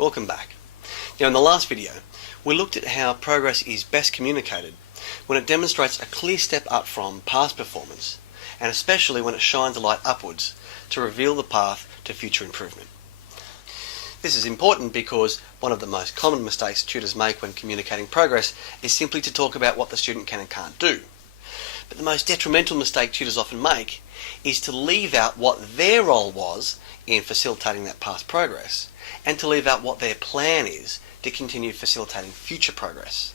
Welcome back. Now in the last video, we looked at how progress is best communicated when it demonstrates a clear step up from past performance, and especially when it shines a light upwards to reveal the path to future improvement. This is important because one of the most common mistakes tutors make when communicating progress is simply to talk about what the student can and can't do. But the most detrimental mistake tutors often make is to leave out what their role was in facilitating that past progress, and to leave out what their plan is to continue facilitating future progress.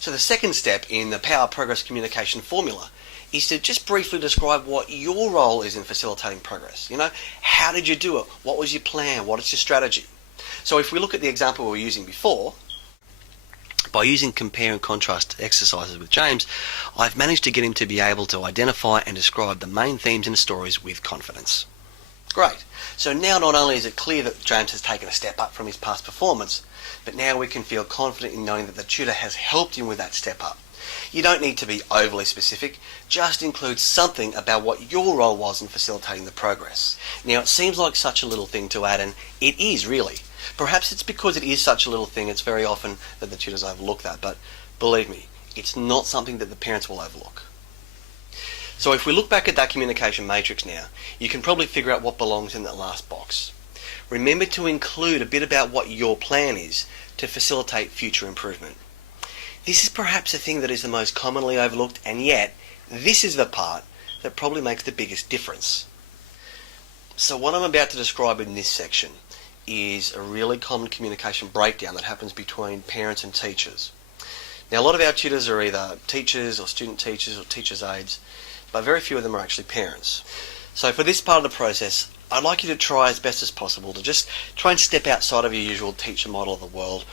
So the second step in the Power Progress Communication formula is to just briefly describe what your role is in facilitating progress. How did you do it? What was your plan? What is your strategy? So if we look at the example we were using before, by using compare and contrast exercises with James, I've managed to get him to be able to identify and describe the main themes in the stories with confidence. Great. So now not only is it clear that James has taken a step up from his past performance, but now we can feel confident in knowing that the tutor has helped him with that step up. You don't need to be overly specific, just include something about what your role was in facilitating the progress. Now it seems like such a little thing to add, and it is really. Perhaps it's because it is such a little thing, it's very often that the tutors overlook that, but believe me, it's not something that the parents will overlook. So if we look back at that communication matrix now, you can probably figure out what belongs in that last box. Remember to include a bit about what your plan is to facilitate future improvement. This is perhaps the thing that is the most commonly overlooked, and yet this is the part that probably makes the biggest difference. So what I'm about to describe in this section is a really common communication breakdown that happens between parents and teachers. Now a lot of our tutors are either teachers or student teachers or teachers' aides, but very few of them are actually parents. So for this part of the process, I'd like you to try as best as possible to just try and step outside of your usual teacher model of the world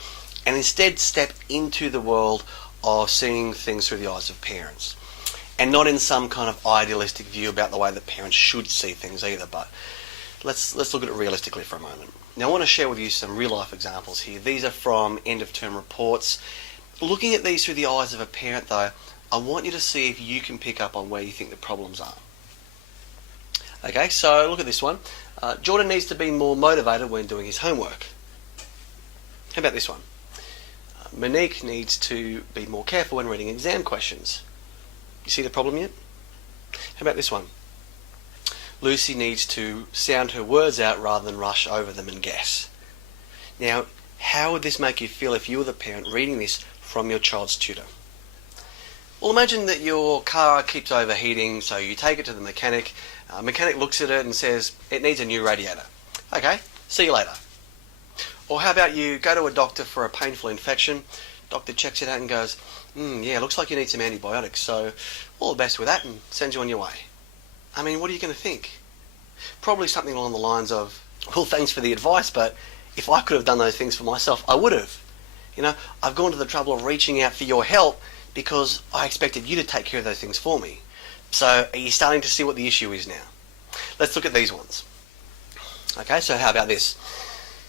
and instead step into the world of seeing things through the eyes of parents. And not in some kind of idealistic view about the way that parents should see things either, but let's look at it realistically for a moment. Now I want to share with you some real life examples here. These are from end of term reports. Looking at these through the eyes of a parent though, I want you to see if you can pick up on where you think the problems are. Okay, so look at this one. Jordan needs to be more motivated when doing his homework. How about this one? Monique needs to be more careful when reading exam questions. You see the problem yet? How about this one? Lucy needs to sound her words out rather than rush over them and guess. Now, how would this make you feel if you were the parent reading this from your child's tutor? Well, imagine that your car keeps overheating, so you take it to the mechanic. Mechanic looks at it and says, it needs a new radiator. Okay, see you later. Or how about you go to a doctor for a painful infection, doctor checks it out and goes, yeah, looks like you need some antibiotics, so all the best with that, and sends you on your way. I mean, what are you going to think? Probably something along the lines of, well, thanks for the advice, but if I could have done those things for myself, I would have. I've gone to the trouble of reaching out for your help because I expected you to take care of those things for me. So are you starting to see what the issue is now? Let's look at these ones. Okay, so how about this?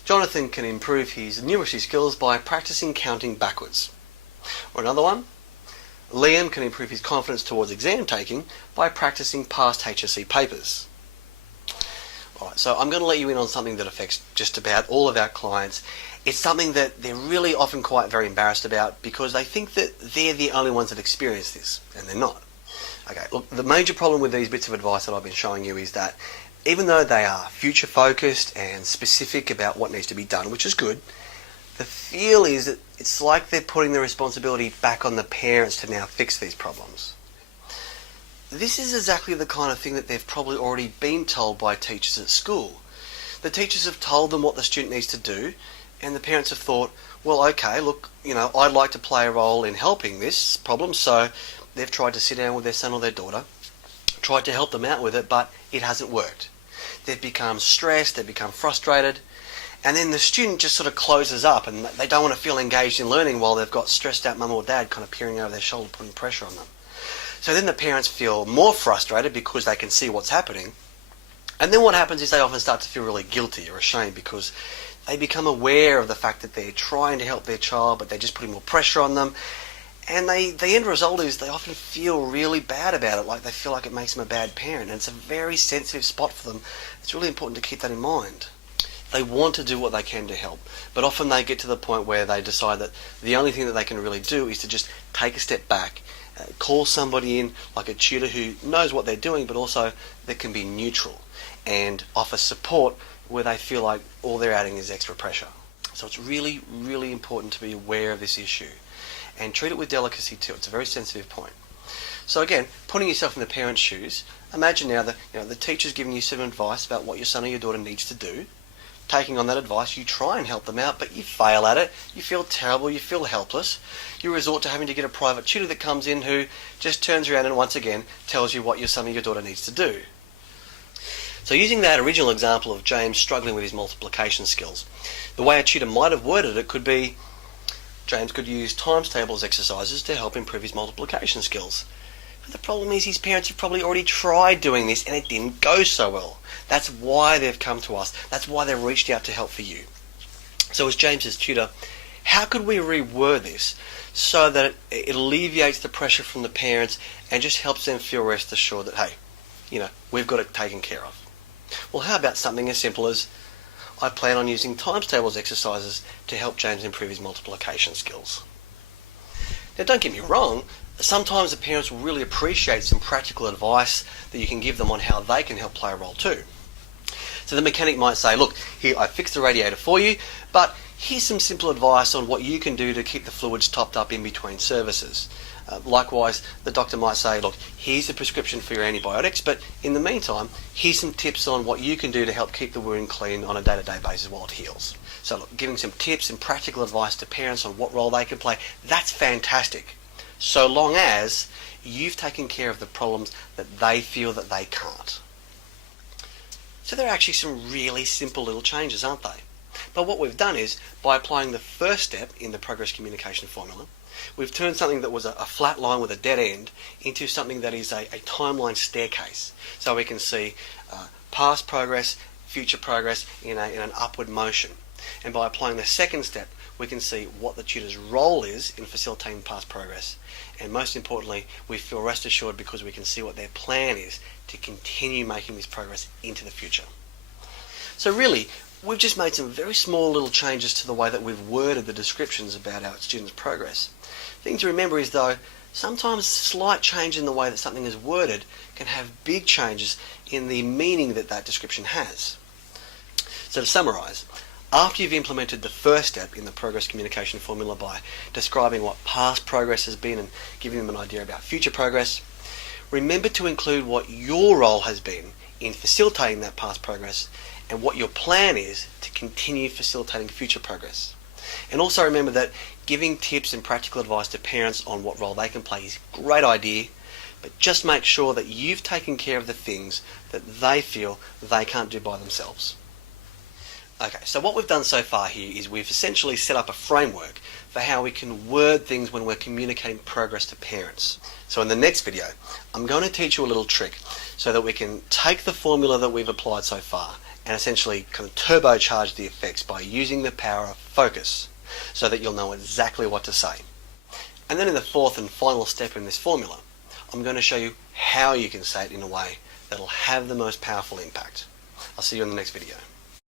Jonathan can improve his numeracy skills by practicing counting backwards. Or another one, Liam can improve his confidence towards exam taking by practicing past HSC papers. Alright, so I'm going to let you in on something that affects just about all of our clients. It's something that they're really often quite very embarrassed about because they think that they're the only ones that experience this, and they're not. Okay, look, the major problem with these bits of advice that I've been showing you is that even though they are future focused and specific about what needs to be done, which is good, the feel is that it's like they're putting the responsibility back on the parents to now fix these problems. This is exactly the kind of thing that they've probably already been told by teachers at school. The teachers have told them what the student needs to do, and the parents have thought, well, okay, look, I'd like to play a role in helping this problem, so they've tried to sit down with their son or their daughter, tried to help them out with it, but it hasn't worked. They've become stressed, they've become frustrated, and then the student just sort of closes up and they don't want to feel engaged in learning while they've got stressed out mum or dad kind of peering over their shoulder, putting pressure on them. So then the parents feel more frustrated because they can see what's happening. And then what happens is they often start to feel really guilty or ashamed because they become aware of the fact that they're trying to help their child, but they're just putting more pressure on them. And the end result is they often feel really bad about it, like they feel like it makes them a bad parent. And it's a very sensitive spot for them. It's really important to keep that in mind. They want to do what they can to help, but often they get to the point where they decide that the only thing that they can really do is to just take a step back, call somebody in, like a tutor who knows what they're doing, but also that can be neutral and offer support where they feel like all they're adding is extra pressure. So it's really, really important to be aware of this issue and treat it with delicacy too. It's a very sensitive point. So again, putting yourself in the parent's shoes, imagine now that the teacher's giving you some advice about what your son or your daughter needs to do. Taking on that advice, you try and help them out, but you fail at it, you feel terrible, you feel helpless. You resort to having to get a private tutor that comes in who just turns around and once again tells you what your son or your daughter needs to do. So using that original example of James struggling with his multiplication skills, the way a tutor might have worded it could be, James could use times tables exercises to help improve his multiplication skills. But the problem is his parents have probably already tried doing this and it didn't go so well. That's why they've come to us. That's why they've reached out to help for you. So as James's tutor, how could we reword this so that it alleviates the pressure from the parents and just helps them feel rest assured that, hey, we've got it taken care of? Well, how about something as simple as, I plan on using times tables exercises to help James improve his multiplication skills. Now don't get me wrong, sometimes the parents will really appreciate some practical advice that you can give them on how they can help play a role too. So the mechanic might say, look, here I fixed the radiator for you, but here's some simple advice on what you can do to keep the fluids topped up in between services. Likewise, the doctor might say, look, here's the prescription for your antibiotics, but in the meantime, here's some tips on what you can do to help keep the wound clean on a day-to-day basis while it heals. So look, giving some tips and practical advice to parents on what role they can play, that's fantastic, so long as you've taken care of the problems that they feel that they can't. So there are actually some really simple little changes, aren't they? But what we've done is, by applying the first step in the progress communication formula, we've turned something that was a flat line with a dead end into something that is a timeline staircase. So we can see past progress, future progress in an upward motion. And by applying the second step, we can see what the tutor's role is in facilitating past progress. And most importantly, we feel rest assured because we can see what their plan is to continue making this progress into the future. So really, we've just made some very small little changes to the way that we've worded the descriptions about our students' progress. The thing to remember is though, sometimes slight change in the way that something is worded can have big changes in the meaning that that description has. So to summarise, after you've implemented the first step in the progress communication formula by describing what past progress has been and giving them an idea about future progress, remember to include what your role has been in facilitating that past progress and what your plan is to continue facilitating future progress. And also remember that giving tips and practical advice to parents on what role they can play is a great idea, but just make sure that you've taken care of the things that they feel they can't do by themselves. Okay, so what we've done so far here is we've essentially set up a framework for how we can word things when we're communicating progress to parents. So in the next video, I'm going to teach you a little trick so that we can take the formula that we've applied so far and essentially kind of turbocharge the effects by using the power of focus so that you'll know exactly what to say. And then in the fourth and final step in this formula, I'm going to show you how you can say it in a way that'll have the most powerful impact. I'll see you in the next video.